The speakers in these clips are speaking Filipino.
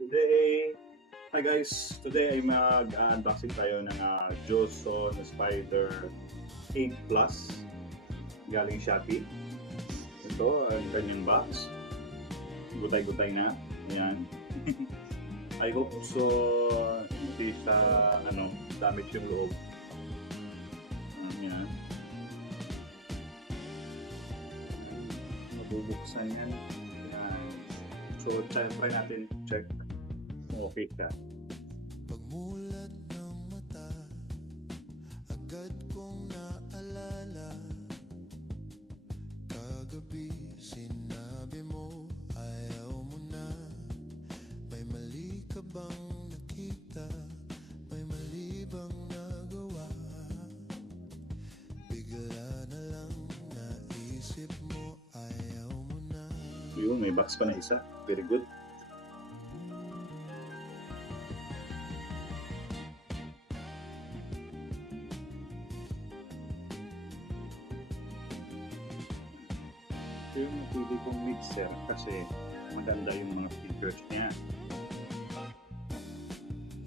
Today, hi guys! Today ay mag-unboxing tayo ng Joson Spider 8 Plus galing Shopee. Ito ang kanyang box. Gutay-gutay na. Ayan. I hope so hindi sa damage yung loob. Ayan. Mabubuksan yan. Ayan. So, try natin check kung okay ka. Pagmulat ng mata, agad kong naalala. Kagabi sinabi mo, ayaw mo na. May mali ka bang nakita? May mali bang nagawa? Bigla na lang naisip mo, ayaw mo na. So yun, may box pa na isa. Very good. Ito yung napili kong mixer kasi maganda yung mga features niya.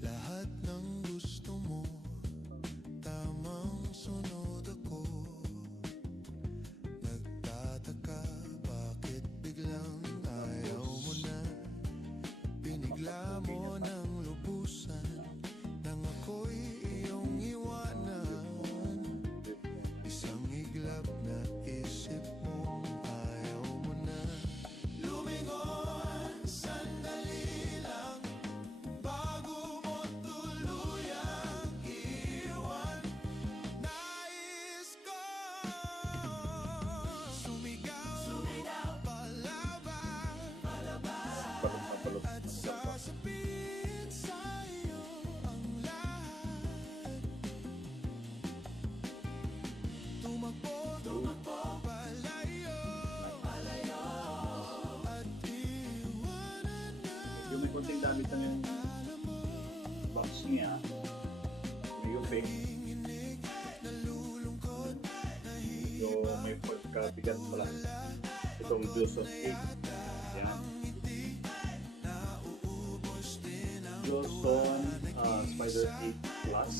Lahat ng gusto mo, tamang sunod ako. Nagtataka, bakit biglang ayaw mo na? Binigla mo ng lubusan, nang ako'y iyong iwanan. Isang iglap na isip mo, ayaw mo na. Lumingon, sandali lang, bago mo tuluyang iwan. Nais ko sumigaw, palaban, at sasabihin sa'yo ang lahat. Tumakbo, palayo, at iwanan na. Yung may konting damit na yung box niya. May yung fake. Nalulungkot, So may pagkabigat pala. Itong Joson 8. Yan. Joson Spider 8 Plus.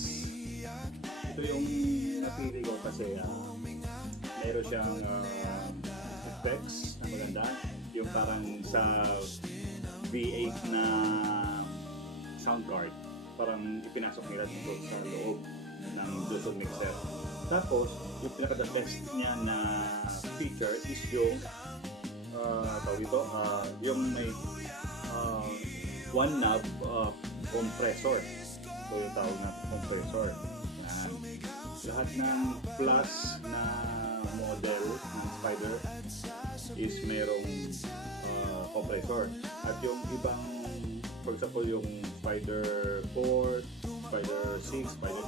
Ito yung napili ko kasi meron siyang effects na maganda. Yung parang sa V8 na sound card. Parang ipinasok nila dito sa loob ng Joson mixer. Tapos, yung pinaka-the best niya na feature is yung yung may one knob compressor. So yung tawag na compressor. Yan. Lahat ng plus na model ng Spider is merong compressor. At yung ibang, for example, yung Spider 4, Spider 6, Spider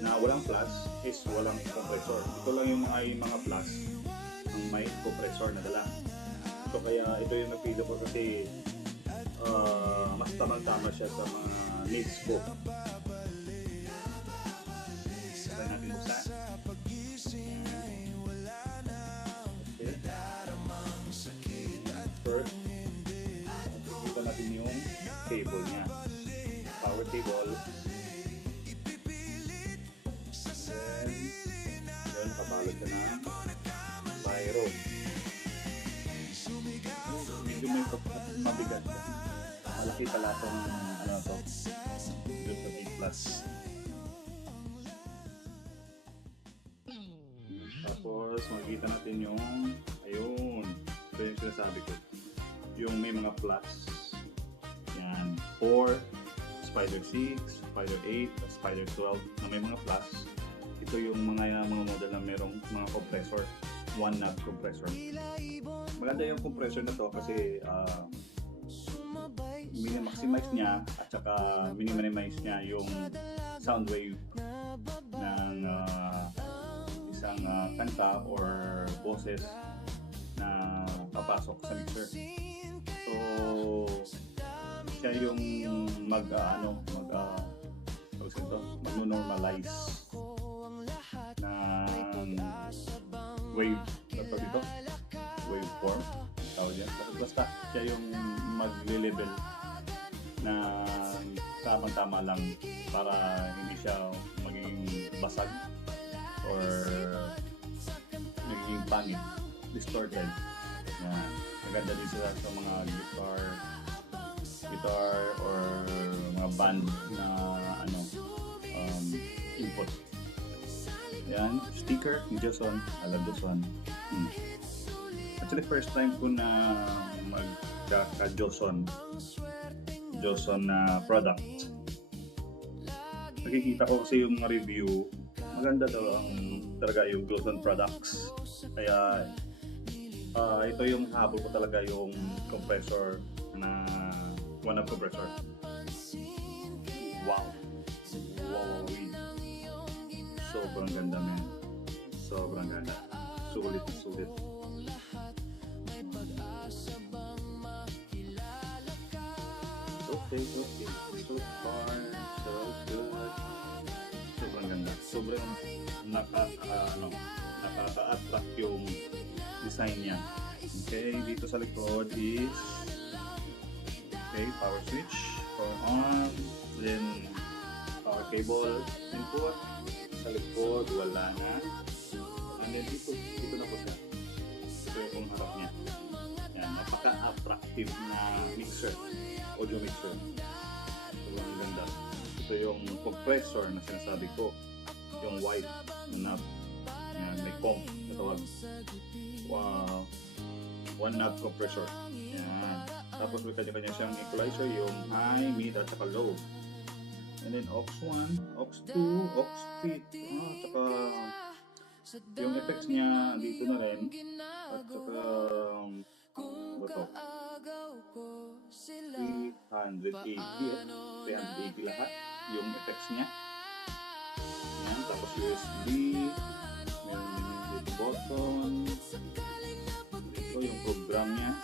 8 na walang plus is walang compressor. Ito lang yung mga plus ang may compressor na dala. So kaya ito yung napili ko kasi mas tamang-tama siya sa mga needs ko. Try natin buksan. First, ito natin yung cable niya. Power cable. Then, pabalot ka ng pyro. Medyo may mabigat siya. Malaki pala itong Joson 8 Plus. Tapos makikita natin yung ayun, ito yung sinasabi ko, yung may mga plus yan, 4, Spider 6, Spider 8, Spider 12 na may mga plus. Ito yung mga model na merong mga compressor, one knob compressor. Maganda yung compressor na to kasi mini-maximize niya at saka minimize niya yung sound wave ng isang kanta or boses na papasok sa mixer. So siya yung mag-normalize ng wave dito, waveform tawag yan. Basta siya yung magle-level na tamang-tama lang para hindi siya maging basag or magiging pangit, distorted. Yan. Maganda din sila sa mga guitar or mga band na input. Yan, sticker ni Joson, ala Joson. Actually, first time ko na magka-Joson na product. Nakikita ko kasi yung review, maganda daw talaga yung Joson products. Kaya ito yung habol ko talaga, yung compressor na one of compressor. Wow. Sobrang ganda, man. Sobrang ganda. Sulit. Okay. So far, so good. Sobrang ganda. Sobrang nakaka-attract yung design niya. Okay, dito sa likod is power switch, power on, then power cable input. Sa likod, wala na. And then dito na po siya. Ito yung harap niya. Yan, napaka-attractive na mixer, audio mixer. Sobrang ganda. Ito yung compressor na sinasabi ko, yung white knob. Yan, may comp na tawag. Wow. One knob compressor. Yan. Tapos may kanya-kanya siyang equalizer, yung high, mid, at saka low. And then aux 1, aux 2, aux 3, tsaka yung effects niya dito na rin, at saka ito 380 lahat yung effects niya. Yan, tapos USB, meron din yung button, ito yung program niya,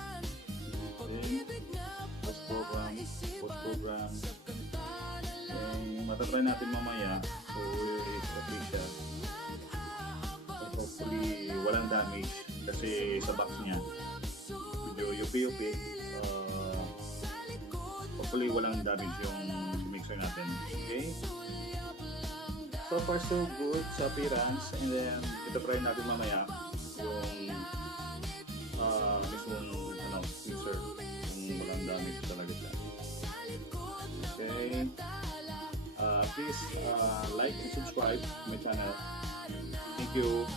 post program. Matatry natin mamaya, so okay siya. So hopefully walang damage kasi sa box niya medyo yupi-yupi. Hopefully walang damage yung mixer natin. Okay, so far so good sa appearance, and then ito try natin mamaya yung mismong mixer kung walang damage talaga siya. Okay, please like and subscribe to my channel. Thank you.